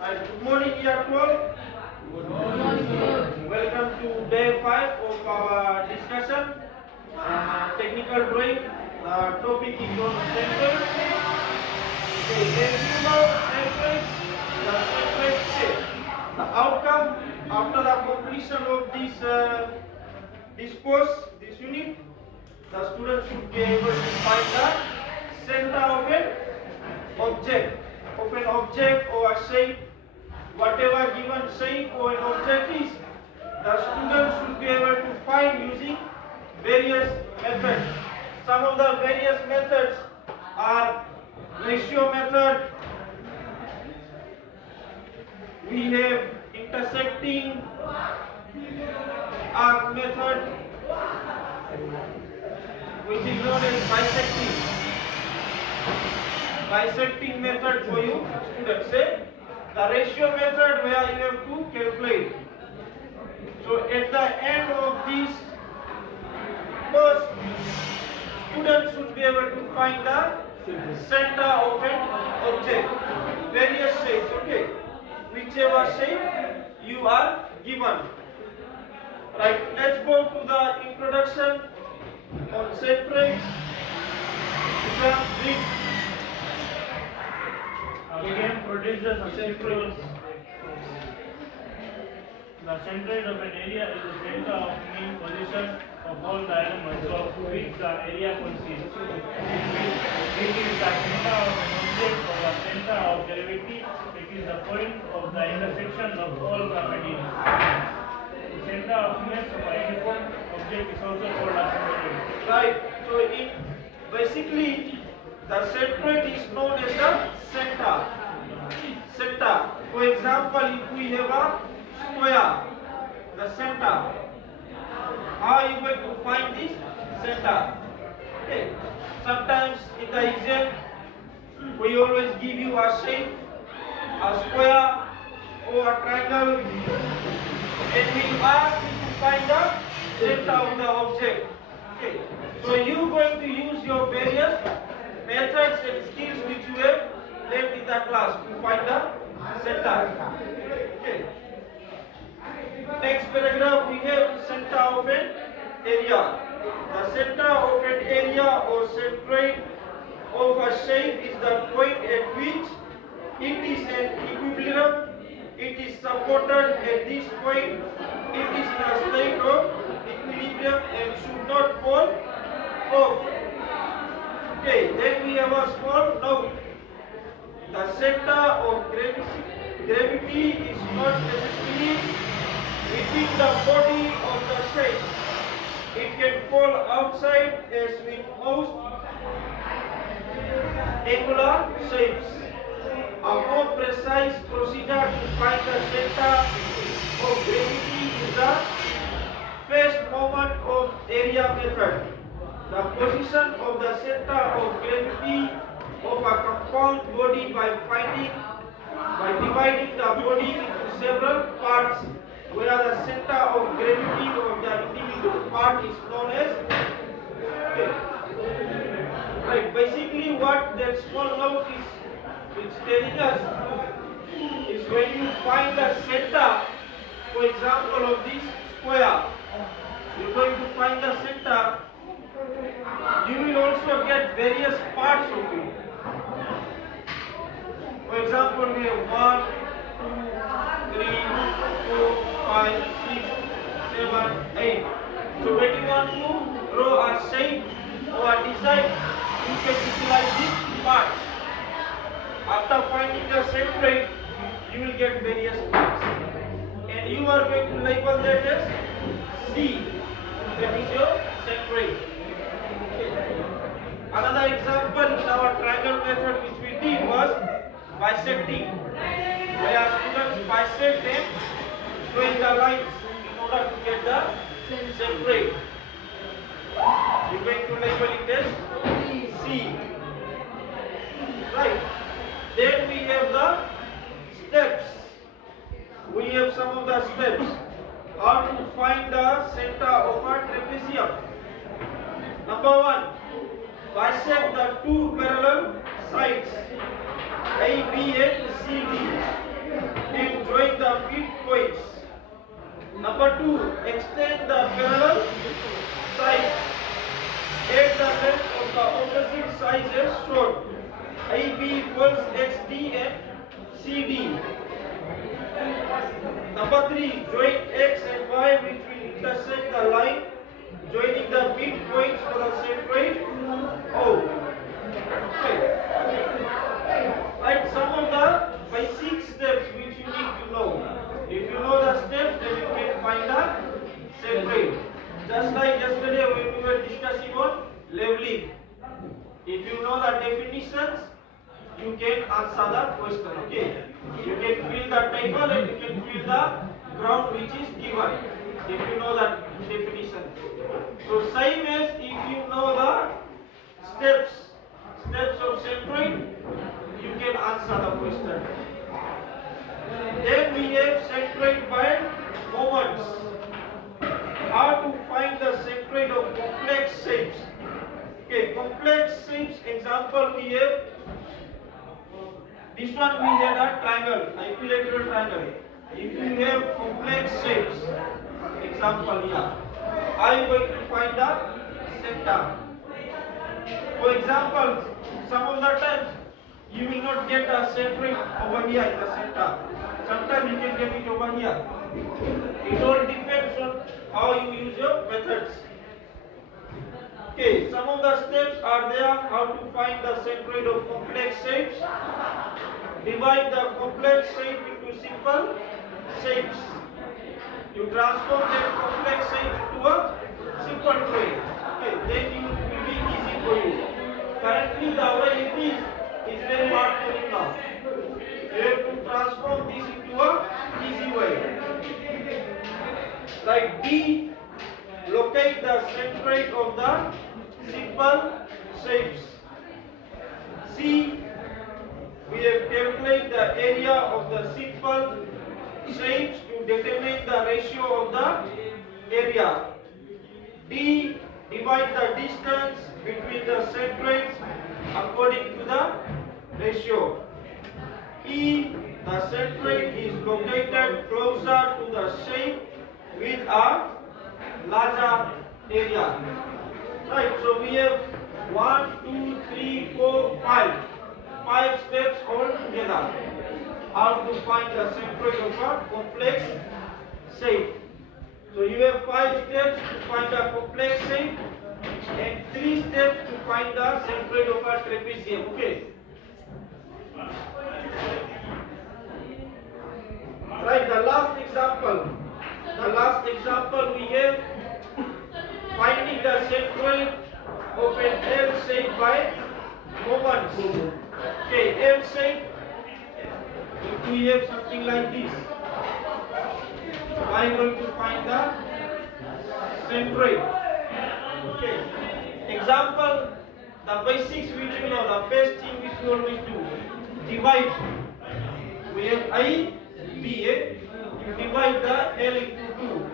Good morning, year 12. Good morning. Welcome to day 5 of our discussion. Technical drawing. The topic is on centroid. Okay, as you know, centroid, the centroid shape. The outcome after the completion of this course, this unit, the student should be able to find the center of an object or a shape. Whatever given shape or an object is, the student should be able to find using various methods. Some of the various methods are ratio method. We have intersecting arc method, which is known as bisecting method for you students. Say the ratio method where you have to calculate. So at the end of this course, students should be able to find the center of an object. Various shapes, okay? Whichever shape you are given. Right, let's go to the introduction on centroids. Again, produce the centroid. The centroid of an area is the center of mean position of all the elements of which the area consists. It is the center of an object or the center of gravity. It is the point of the intersection of all the materials. The center of mass of a uniform object is also called a centroid. Right. So basically the centroid is known as the center. For example, if we have a square, the center. How are you going to find this center? Okay. Sometimes in the exam, we always give you a shape, a square or a triangle, and we ask you to find the center of the object. Okay. So you are going to use your various methods and skills which you have learned in the class to find the center. Okay. Next paragraph, we have center of an area. The center of an area or centroid of a shape is the point at which it is in equilibrium. It is supported at this point. It is in a state of equilibrium and should not fall off. Okay, then we have a small note. The center of gravity is not necessarily within the body of the shape. It can fall outside as with most angular shapes. A more precise procedure to find the center of gravity is the first moment of area method. The position of the center of gravity of a compound body by dividing the body into several parts, where the center of gravity of the individual part is known as. Okay. Right. Basically, what that small note is telling us is when you find the center, for example, of this square, you're going to find the center. You will also get various parts of it. For example, we have 1, 2, 3, 4, 5, 6, 7, 8. So when you want to draw a shape or a design, you can utilize these parts. After finding the centroid, you will get various parts. And you are going to label that as C. That is your centroid. Another example in our triangle method which we did was bisecting, where students bisect them showing the lines in order to get the centroid. You're going to label it as C. Right. Then we have the steps. We have some of the steps. How to find the center of a trapezium. Number 1. Bisect the two parallel sides A, B and C, D. extend the parallel sides at the length of the opposite sides as shown. AB equals XD and CD. Number 3, join X and Y which will intersect the line, joining the midpoints for the centroid O. Okay. Right, some of the basic steps which you need to know. If you know the steps, then you can find the centroid. Just like yesterday when we were discussing on leveling. If you know the definitions, you can answer the question. Okay. You can fill the table and you can fill the ground which is given. If you know the definition. So same as if you know the steps of centroid, you can answer the question. Then we have centroid by moments. How to find the centroid of complex shapes. Okay, complex shapes example we have. This one we had a triangle, equilateral triangle. If you have complex shapes, example here, how are you going to find the center? For example, some of the times you will not get a centroid over here in the center. Sometimes you can get it over here. It all depends on how you use your methods. Okay, some of the steps are there. How to find the centroid of complex shapes. Divide the complex shape into simple shapes. You transform that complex shape into a simple tray. Okay, then it will be easy for you. Currently the way it is very hard for you now. You have to transform this into a easy way. Like D, locate the centroid of the simple shapes. C, we have calculated the area of the simple shapes to determine the ratio of the area. D, divide the distance between the centroids according to the ratio. E, the centroid is located closer to the shape with a larger area. Right, so we have 1, 2, 3, 4, 5. 5 steps all together. How to find the centroid of a complex shape. So you have 5 steps to find a complex shape and 3 steps to find the centroid of a trapezium. Okay. Right, the last example. The last example we have finding the centroid of an L shape by moments. Okay, L shape. If we have something like this, I am going to find the centroid. Okay. Example, the basics which you know, the first thing which we always do, divide. We have I, B, A. You divide the L into 2,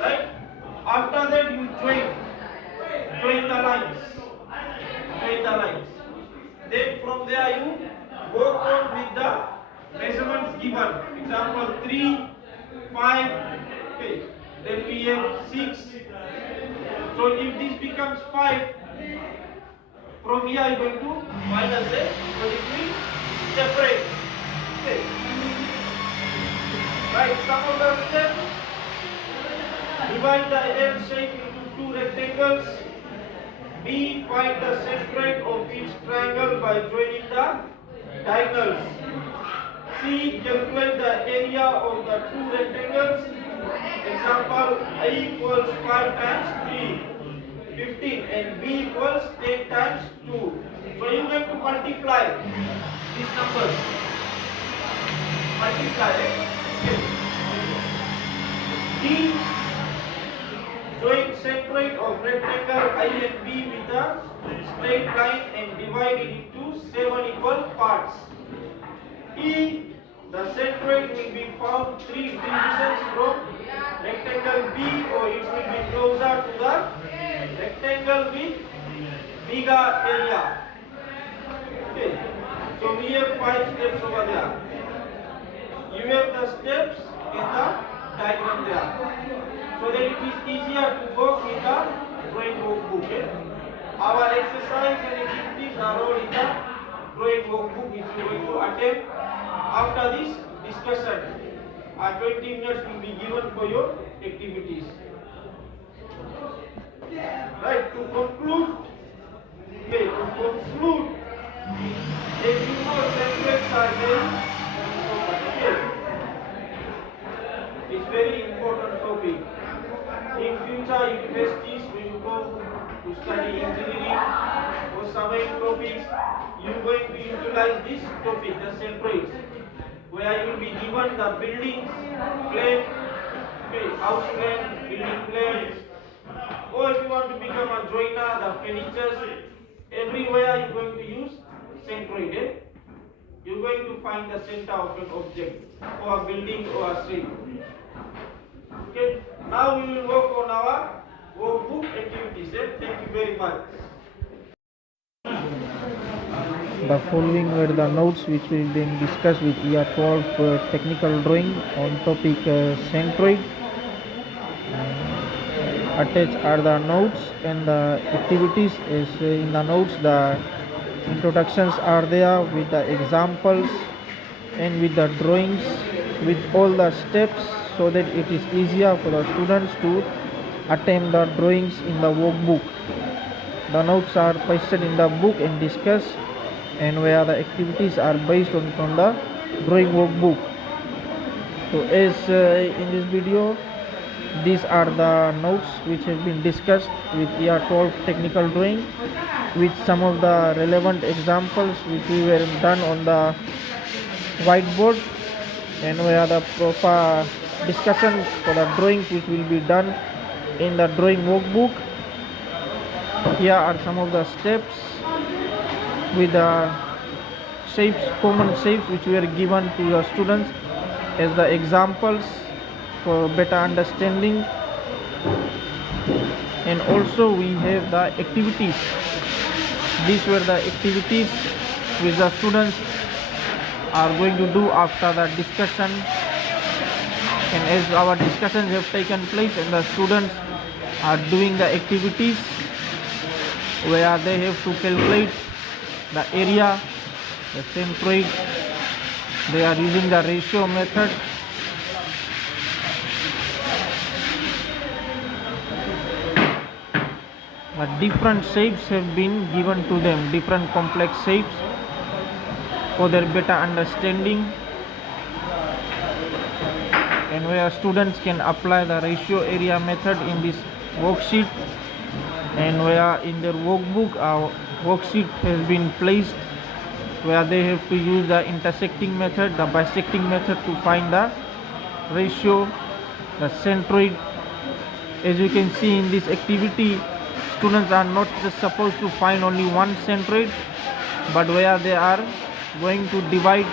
right? After that you join the lines. Join the lines. Then from there you work on with the measurements given. Example 3, 5, okay. Then we have 6. So if this becomes 5, from here I am going to minus A, so it will separate. Okay. Right, some of the steps. Divide the L shape into 2 rectangles. B, find the centroid of each triangle by joining the diagonals. C, calculate the area of the 2 rectangles. Example, I equals 5 times 3, 15, and B equals 10 times 2. So you have to multiply these numbers. Multiply, right? D, join centroid of rectangle I and B with a straight line and divide it into 7 equal parts. E, the centroid will be found 3 divisions from rectangle B, or it will be closer to the rectangle with bigger area. Okay, so we have 5 steps over there. You have the steps in the diagram there, so that it is easier to work in the drawing workbook. Okay? Our exercise and activities are all in the drawing workbook which you are going to attempt after this discussion. 20 minutes will be given for your activities. Right, to conclude, as you know, templates are very important. Okay? It's very important topic. In future universities, when you go to study engineering or surveying topics, you are going to utilize this topic, the centroids, where you will be given the buildings plan, okay, house plan, building plan, or if you want to become a joiner, the furnitures, everywhere you are going to use centroid. You are going to find the center of an object or a building or a shape. Okay, now we will work on our workbook activities. Thank you very much. The following were the notes which will be discussed with year 12 technical drawing on topic centroid. Attached are the notes and the activities. Is in the notes the introductions are there with the examples and with the drawings with all the steps, so that it is easier for the students to attempt the drawings in the workbook. The notes are pasted in the book and discussed, and where the activities are based on the drawing workbook. So as in this video, these are the notes which have been discussed with year 12 technical drawing, with some of the relevant examples which we were done on the whiteboard, and where the proper discussion for the drawings which will be done in the drawing workbook. Here are some of the steps with the shapes, common shapes which were given to the students as the examples for better understanding. And also we have the activities. These were the activities which the students are going to do after the discussion, and as our discussions have taken place and the students are doing the activities where they have to calculate the area, the centroid, they are using the ratio method. The different shapes have been given to them, different complex shapes for their better understanding, and where students can apply the ratio area method in this worksheet, and where in their workbook our worksheet has been placed where they have to use the intersecting method, the bisecting method to find the ratio, the centroid. As you can see in this activity, students are not just supposed to find only one centroid, but where they are going to divide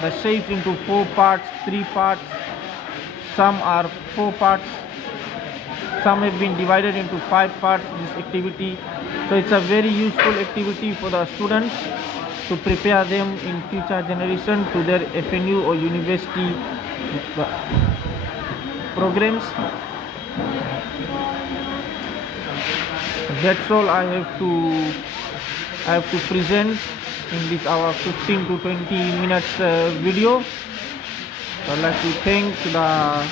the shapes into 4 parts, 3 parts, some are 4 parts, some have been divided into 5 parts in this activity. So it's a very useful activity for the students to prepare them in future generation to their FNU or university programs. That's all I have to present in this our 15 to 20 minutes video. So I'd like to thank the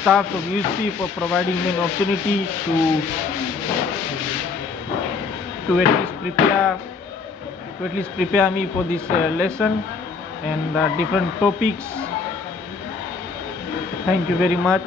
staff of USP for providing me an opportunity to at least prepare me for this lesson and different topics. Thank you very much.